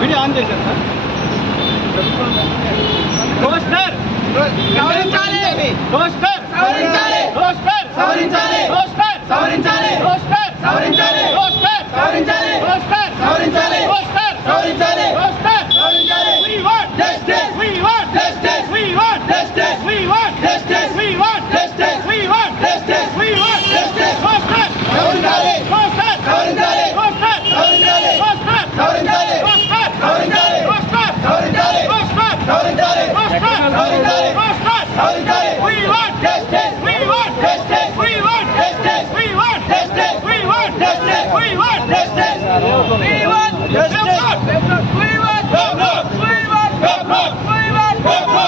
Video on చేశారు sir. Roster! సవరించాలి! Roster! సవరించాలి! రోస్టర్! సవరించాలి! రోస్టర్! సవరించాలి! ¡Viva el pueblo!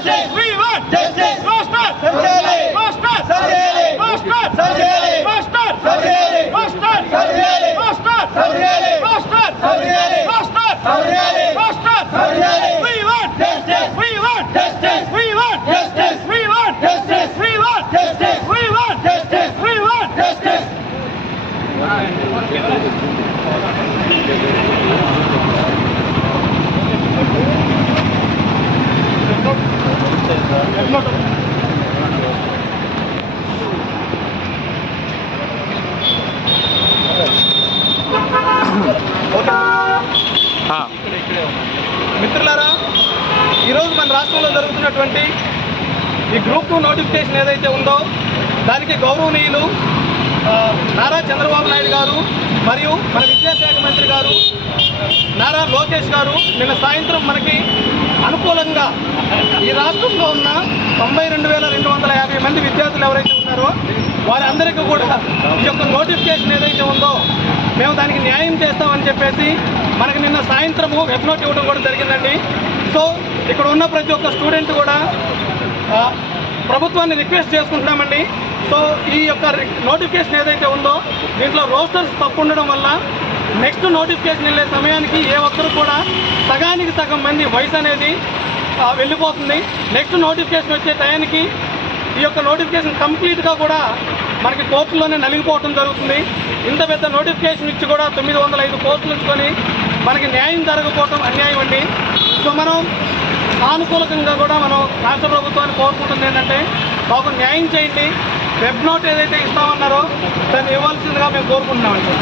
మిత్రులారా ఈరోజు మన రాష్ట్రంలో జరుగుతున్నటువంటి ఈ గ్రూప్ టూ నోటిఫికేషన్ ఏదైతే ఉందో దానికి గౌరవనీయులు నారా చంద్రబాబు నాయుడు గారు మరియు మన విద్యాశాఖ మంత్రి గారు నారా లోకేష్ గారు నిన్న సాయంత్రం మనకి అనుకూలంగా ఈ రాష్ట్రంలో ఉన్న తొంభై రెండు వేల రెండు వందల యాభై మంది విద్యార్థులు ఎవరైతే ఉన్నారో వారందరికీ కూడా ఈ యొక్క నోటిఫికేషన్ ఏదైతే ఉందో మేము దానికి న్యాయం చేస్తామని చెప్పేసి మనకి నిన్న సాయంత్రము వెబ్నోట్ ఇవ్వడం కూడా జరిగిందండి. సో ఇక్కడ ఉన్న ప్రతి ఒక్క స్టూడెంట్ కూడా ప్రభుత్వాన్ని రిక్వెస్ట్ చేసుకుంటున్నామండి. సో ఈ యొక్క నోటిఫికేషన్ ఏదైతే ఉందో దీంట్లో రోస్టర్స్ తప్పు ఉండడం వల్ల నెక్స్ట్ నోటిఫికేషన్ వెళ్ళే సమయానికి ఏ ఒక్కరు కూడా సగానికి సగం మంది వయసు అనేది వెళ్ళిపోతుంది. నెక్స్ట్ నోటిఫికేషన్ వచ్చే టయానికి ఈ యొక్క నోటిఫికేషన్ కంప్లీట్గా కూడా మనకి కోర్టులోనే నలిగిపోవటం జరుగుతుంది. ఇంత పెద్ద నోటిఫికేషన్ ఇచ్చి కూడా తొమ్మిది వందల ఐదు కోర్టులు ఉంచుకొని మనకి న్యాయం జరగకపోవడం అన్యాయం అండి. సో మనం సానుకూలకంగా కూడా మనం రాష్ట్ర ప్రభుత్వాన్ని కోరుకుంటుంది ఏంటంటే మాకు న్యాయం చేయండి. వెబ్ నోట్ ఏదైతే ఇస్తామన్నారో దాన్ని ఇవ్వాల్సిందిగా మేము కోరుకుంటున్నామండి.